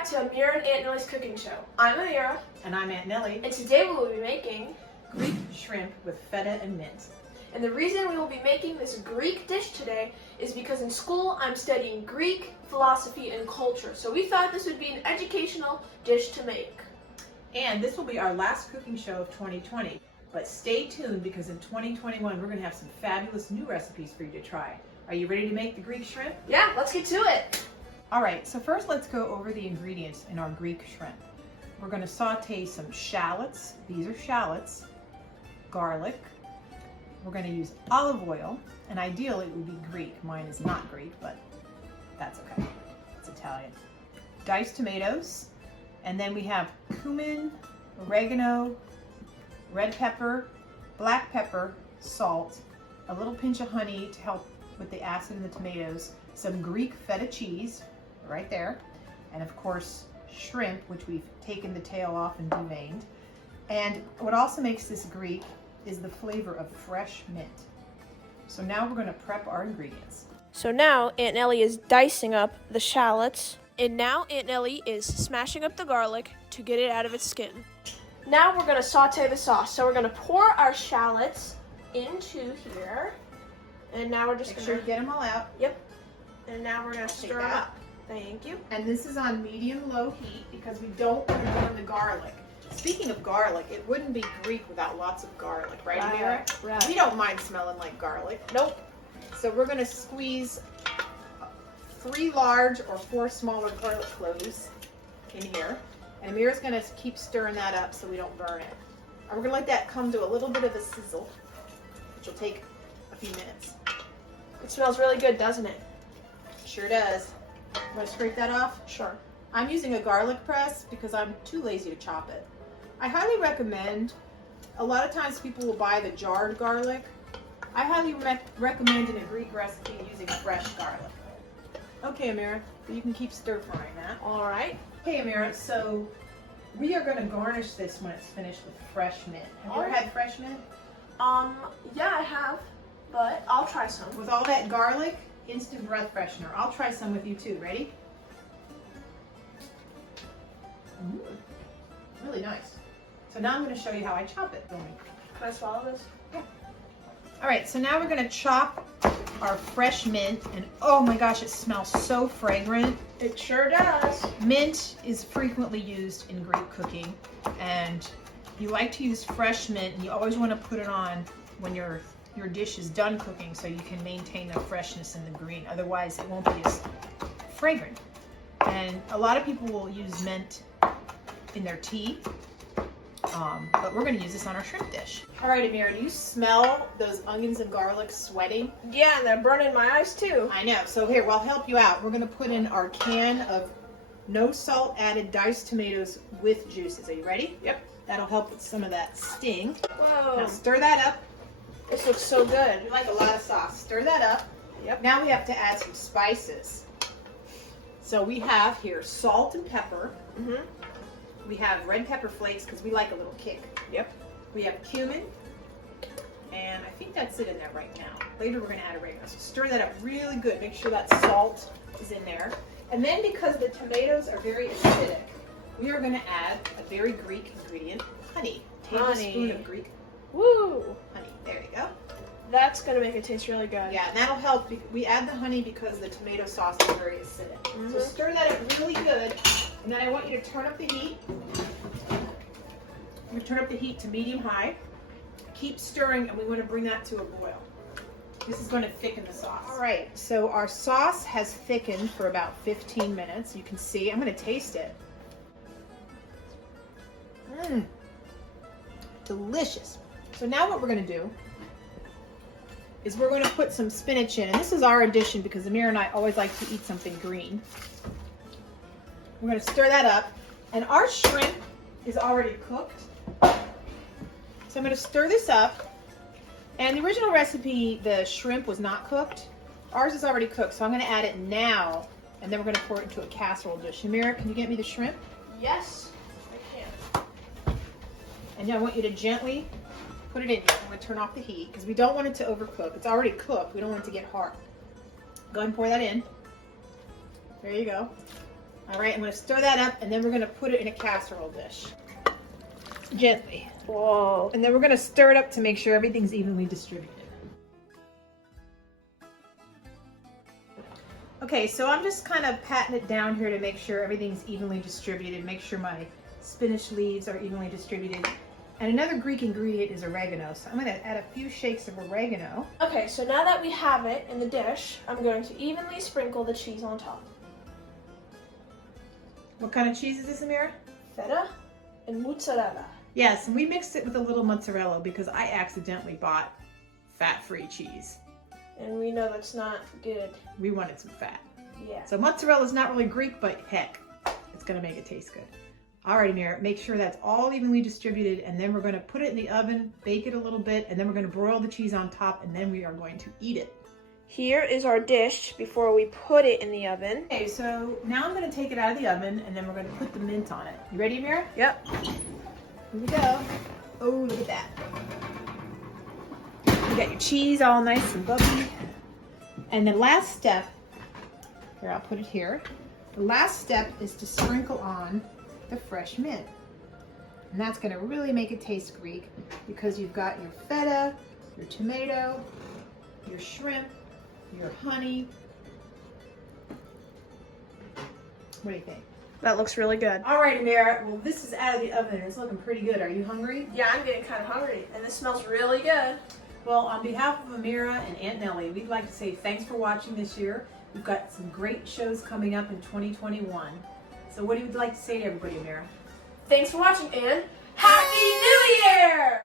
back to Amira and Aunt Nellie's cooking show. I'm Amira. And I'm Aunt Nellie. And today we will be making Greek shrimp with feta and mint. And the reason we will be making this Greek dish today is because in school I'm studying Greek philosophy and culture. So we thought this would be an educational dish to make. And this will be our last cooking show of 2020. But stay tuned because in 2021 we're going to have some fabulous new recipes for you to try. Are you ready to make the Greek shrimp? Yeah, let's get to it. All right, so first let's go over the ingredients in our Greek shrimp. We're going to saute some shallots. These are shallots. Garlic. We're going to use olive oil, and ideally it would be Greek. Mine is not Greek, but that's okay. It's Italian. Diced tomatoes, and then we have cumin, oregano, red pepper, black pepper, salt, a little pinch of honey to help with the acid in the tomatoes, some Greek feta cheese, right there, and of course shrimp, which we've taken the tail off and deveined. And what also makes this Greek is the flavor of fresh mint. So now we're going to prep our ingredients. So now Aunt Nellie is dicing up the shallots, and now Aunt Nellie is smashing up the garlic to get it out of its skin. Now we're going to saute the sauce. So we're going to pour our shallots into here, and now we're just Make going sure to you get them all out. Yep. And now we're going to stir them that. up. Thank you. And this is on medium-low heat because we don't want to burn the garlic. Speaking of garlic, it wouldn't be Greek without lots of garlic, right, Amira? Right. We don't mind smelling like garlic. Nope. So we're going to squeeze 3 large or 4 smaller garlic cloves in here. And Amira's going to keep stirring that up so we don't burn it. And we're going to let that come to a little bit of a sizzle, which will take a few minutes. It smells really good, doesn't it? Sure does. Want to scrape that off? Sure. I'm using a garlic press because I'm too lazy to chop it. I highly recommend, a lot of times people will buy the jarred garlic. I highly recommend in a Greek recipe using fresh garlic. Okay, Amira, you can keep stir frying that. All right. Okay, Amira, so we are going to garnish this when it's finished with fresh mint. Have you ever had fresh mint? Yeah, I have, but I'll try some. With all that garlic, instant breath freshener. I'll try some with you too. Ready? Really nice. So now I'm going to show you how I chop it. Can I swallow this? Yeah. All right, so now we're going to chop our fresh mint, and oh my gosh, it smells so fragrant. It sure does. Mint is frequently used in Greek cooking, and you like to use fresh mint, and you always want to put it on when your dish is done cooking so you can maintain the freshness in the green. Otherwise, it won't be as fragrant. And a lot of people will use mint in their tea, but we're going to use this on our shrimp dish. All right, Amira, do you smell those onions and garlic sweating? Yeah, and they're burning my eyes too. I know. So here, well, I'll help you out. We're going to put in our can of no salt added diced tomatoes with juices. Are you ready? Yep. That'll help with some of that sting. Whoa. Now stir that up. This looks so good. You like a lot of sauce. Stir that up. Yep. Now we have to add some spices. So we have here salt and pepper. Mm-hmm. We have red pepper flakes because we like a little kick. Yep. We have cumin. And I think that's it in there right now. Later we're going to add oregano. So stir that up really good. Make sure that salt is in there. And then because the tomatoes are very acidic, we are going to add a very Greek ingredient, honey. Tablespoon of Greek Woo! honey. There you go. That's gonna make it taste really good. Yeah, and that'll help. We add the honey because the tomato sauce is very acidic. Mm-hmm. So stir that up really good, and then I want you to turn up the heat. You turn up the heat to medium-high. Keep stirring, and we want to bring that to a boil. This is going to thicken the sauce. All right, so our sauce has thickened for about 15 minutes. You can see. I'm going to taste it. Mmm. Delicious. So now what we're going to do is we're going to put some spinach in. And this is our addition because Amira and I always like to eat something green. We're going to stir that up. And our shrimp is already cooked. So I'm going to stir this up. And the original recipe, the shrimp was not cooked. Ours is already cooked, so I'm going to add it now. And then we're going to pour it into a casserole dish. Amira, can you get me the shrimp? Yes, I can. And now I want you to gently put it in here. I'm going to turn off the heat because we don't want it to overcook. It's already cooked. We don't want it to get hard. Go ahead and pour that in. There you go. All right, I'm going to stir that up, and then we're going to put it in a casserole dish. Gently. Whoa. And then we're going to stir it up to make sure everything's evenly distributed. Okay, so I'm just kind of patting it down here to make sure everything's evenly distributed, make sure my spinach leaves are evenly distributed. And another Greek ingredient is oregano, so I'm going to add a few shakes of oregano. Okay, so now that we have it in the dish, I'm going to evenly sprinkle the cheese on top. What kind of cheese is this, Amira? Feta and mozzarella. Yes, and we mixed it with a little mozzarella because I accidentally bought fat-free cheese. And we know that's not good. We wanted some fat. Yeah. So mozzarella is not really Greek, but heck, it's going to make it taste good. Alrighty, Mira, make sure that's all evenly distributed, and then we're going to put it in the oven, bake it a little bit, and then we're going to broil the cheese on top, and then we are going to eat it. Here is our dish before we put it in the oven. Okay, so now I'm going to take it out of the oven, and then we're going to put the mint on it. You ready, Mira? Yep. Here we go. Oh, look at that. You got your cheese all nice and bubbly. And the last step, here, I'll put it here. The last step is to sprinkle on the fresh mint. And that's going to really make it taste Greek because you've got your feta, your tomato, your shrimp, your honey. What do you think? That looks really good. All right, Amira. Well, this is out of the oven and it's looking pretty good. Are you hungry? Yeah, I'm getting kind of hungry, and this smells really good. Well, on behalf of Amira and Aunt Nellie, we'd like to say thanks for watching this year. We've got some great shows coming up in 2021. So what do you like to say to everybody, Amira? Thanks for watching, and Happy New Year!